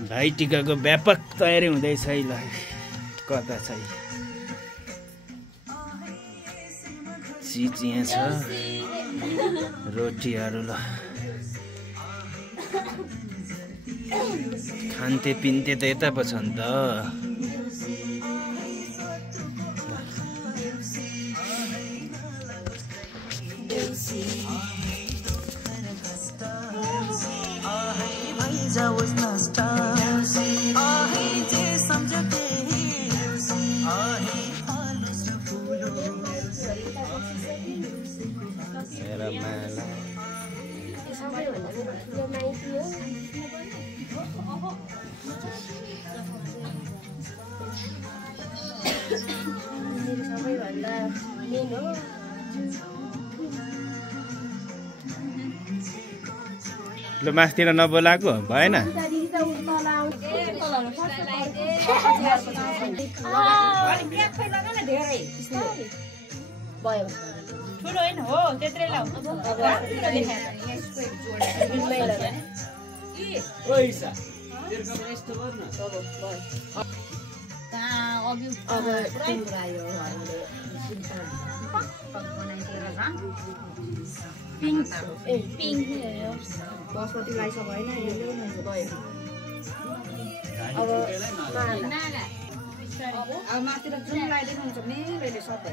भाइटिकाको व्यापक तयारी हुँदैछ है ल कता छ चिज यहाँ छ रोटीहरू ल खान्ते पिन्ते त यता पो छ नि त ल मासतिर नबोलाएको भएन ठुलो हैन हो त्यत्रै लाउ बासमती राइस भएन अब मातिर जुन लगाइदिनु हुन्छ मेलैले सबै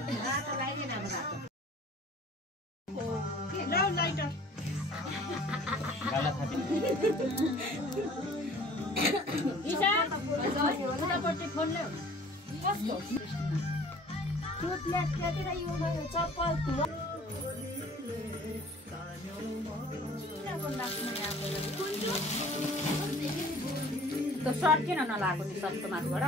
त सर्ट किन नलाएको नि सस्तो माथबाट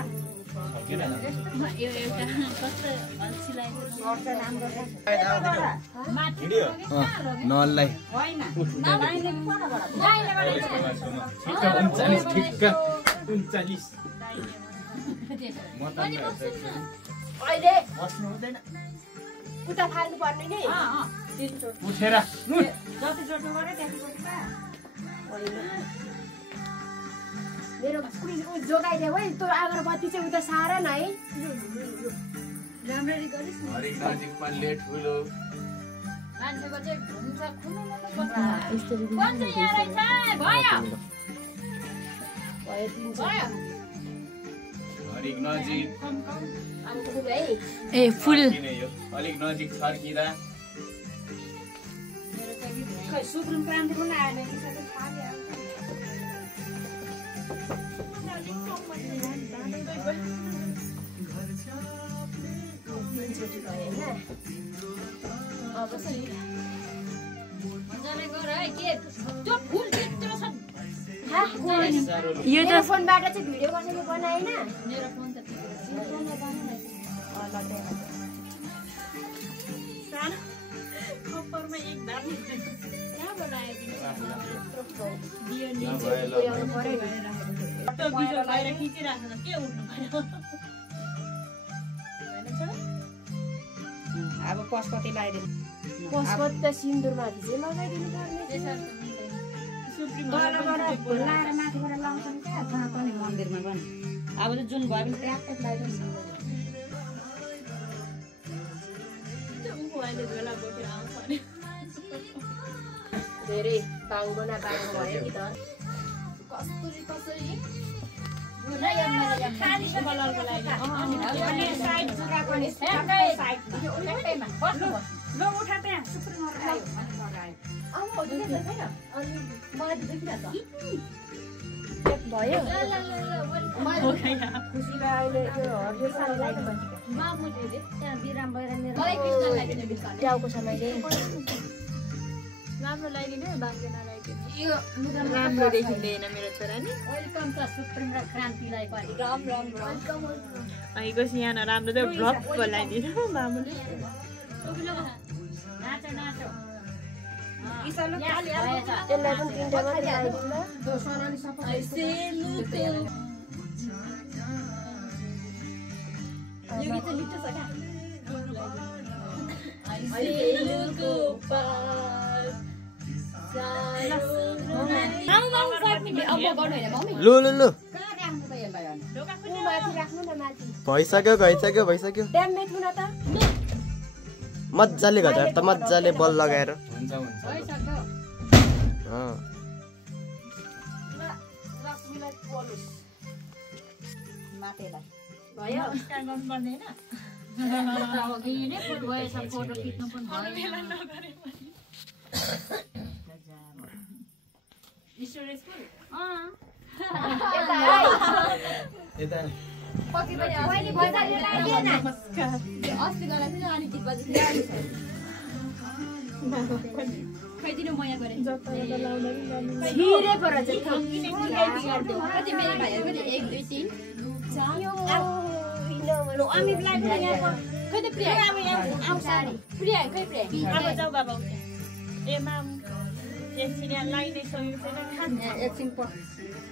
नललाई उता फाल्नु पर्ने नि उठेर जति जोड्नु पर्यो त्यति जोड्नु मेरो जोगाइदेऊ है त्यो अगरबत्ती चाहिँ उता सारा न है राम्ररी गरिस् मान्छेको चाहिँ घुम्छ ए फुल अलिक नजिक छर्किँदा सुक्रुम क्रान्ति पनि आएन यो त फोनबाट चाहिँ भिडियो कसैले बनाएन मेरो फोन त कपरमा एक धार कहाँबाट आयो खिचिराख्नु के उठ्नु पर्यो अब पशुपति लगाइदिनु पशुपति त सिन्दुरमाथि चाहिँ लगाइदिनु पर्ने लगाएर माथिबाट लाउँछन् क्या जहाँ पनि मन्दिरमा पनि अब चाहिँ जुन भयो भने ट्याप लगाइदिन्छ धेरै बाङ्गो न बाङ्गो भयो कि त कस्तुरी कसरी भयो टाउको समयले राम्रो लगाइदिनु बाङ्गो नलाइदिनु राम्रो देखिँदैन मेरो छोरा नि वेलकम टु सुप्रिम र क्रान्तिलाई पनि राम राम अहिलेको यहाँ नराम्रो चाहिँ भ्लग लगाइदिनु मामुले नाचो नाचो त्यसलाई पनि तिनवटा मात्रै लगाइदिनु यो गीत चाहिँ लिटो छ क्या लु राख्नु त यसलाई अनि ढोका ऊ खोल्नु माथि राख्नु न माथि भइसक्यो ड्याम मेट्नु न त मजाले घचार त मजाले बल लगाएर भइसक्यो अँ लक्ष्मीलाई बोलुस् मातेलाई भयो नमस्कार गर्नुपर्ने होइन अघि नै फोटो भएछ फोटो खिच्नु पनि अरू भयो बेला नगरे पनि ईश्वर स्कुल पक्कै पनि पहिले बजार यो लाग्यो न अस्ति गएर चाहिँ अलिक गीत बजेको खैदिनु मया गरे छिरे पर चाहिँ कति मेरो भाइहरूको नि 1 2 3 लो अमितलाई पनि यहाँ खै त प्रिया अब यहाँ आउँछ प्रिया खै प्रिया अब जाऊ बाबा उठ्या ए माम एकछिन यहाँ लाइन सकेको छैन एकछिन प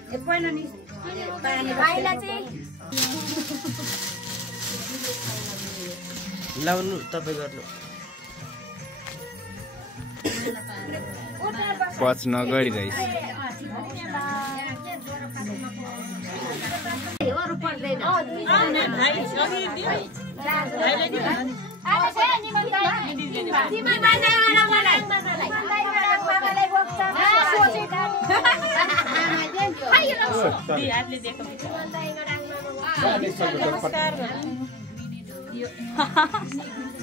ए पहिला नि पानी भाइलाई चाहिँ लाउनु तपाईँ गर्नु पच नगरी रहेछ अरू पर्दैन भाइ अघि दियो भाइलाई दियो नि आले छ निमन्त्रण निमन्त्रण मलाई मामालाई बोक्छ सोचे दि हातले दिएको नमस्कार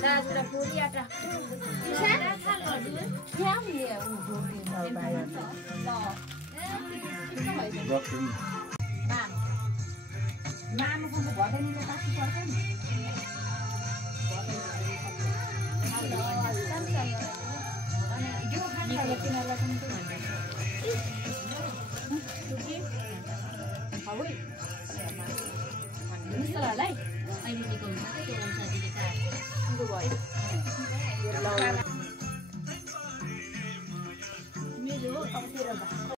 दाजुरा पूरी आटा मामुसँग भदैनीले तास्नु पर्छ नि यो खान्छ तिनीहरूलाई पनि के भन्छ हौइ मिसलाई अहिले दिएको हुन्छ त्यो अनुसारले मेरो अब तेरो